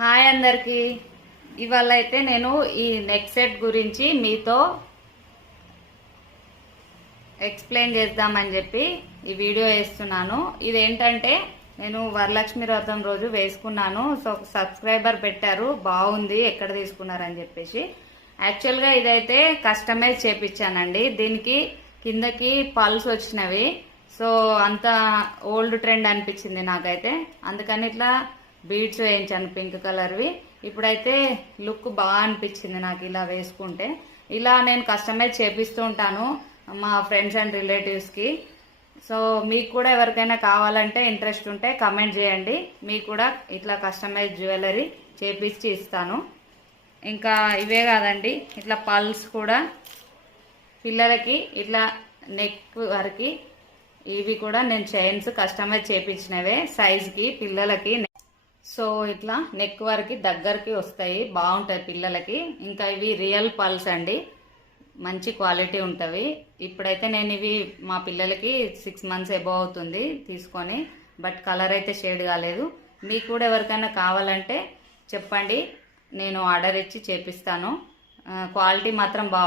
Hi అందరికి. ఇవాళ అయితే నేను ఈ నెక్ సెట్ గురించి మీతో ఎక్స్ప్లెయిన్ చేద్దామని చెప్పి ఈ వీడియో వేస్తున్నాను. ఇదేంటంటే నేను వరలక్ష్మి వ్రతం రోజు వేసుకున్నాను. సో సబ్స్క్రైబర్ పెట్టారు, బాగుంది, ఎక్కడ తీసుకున్నారని చెప్పేసి. యాక్చువల్గా ఇదైతే కస్టమైజ్ చేపించానండి. దీనికి కిందకి పల్స్ వచ్చినవి. సో అంత ఓల్డ్ ట్రెండ్ అనిపించింది నాకైతే, అందుకని ఇట్లా బీడ్స్ వేయించాను పింక్ కలర్వి. ఇప్పుడైతే లుక్ బాగా అనిపించింది నాకు ఇలా వేసుకుంటే. ఇలా నేను కస్టమైజ్ చేపిస్తూ ఉంటాను మా ఫ్రెండ్స్ అండ్ రిలేటివ్స్కి. సో మీకు కూడా ఎవరికైనా కావాలంటే ఇంట్రెస్ట్ ఉంటే కమెంట్ చేయండి, మీకు కూడా ఇట్లా కస్టమైజ్ జ్యువెలరీ చేపించి ఇస్తాను. ఇంకా ఇవే కాదండి, ఇట్లా పల్స్ కూడా పిల్లలకి ఇట్లా నెక్ వరకు ఇవి కూడా నేను చైన్స్ కస్టమైజ్ చేపించినవే సైజ్కి పిల్లలకి. సో ఇట్లా నెక్ వరకు దగ్గరికి వస్తాయి, బాగుంటాయి పిల్లలకి. ఇంకా ఇవి రియల్ పల్స్ అండి, మంచి క్వాలిటీ ఉంటవి. ఇప్పుడైతే నేను ఇవి మా పిల్లలకి 6 months ఎబో అవుతుంది తీసుకొని, బట్ కలర్ అయితే షేడ్ కాలేదు. మీకు కూడా ఎవరికైనా కావాలంటే చెప్పండి, నేను ఆర్డర్ ఇచ్చి చేపిస్తాను. క్వాలిటీ మాత్రం బాగుంటుంది.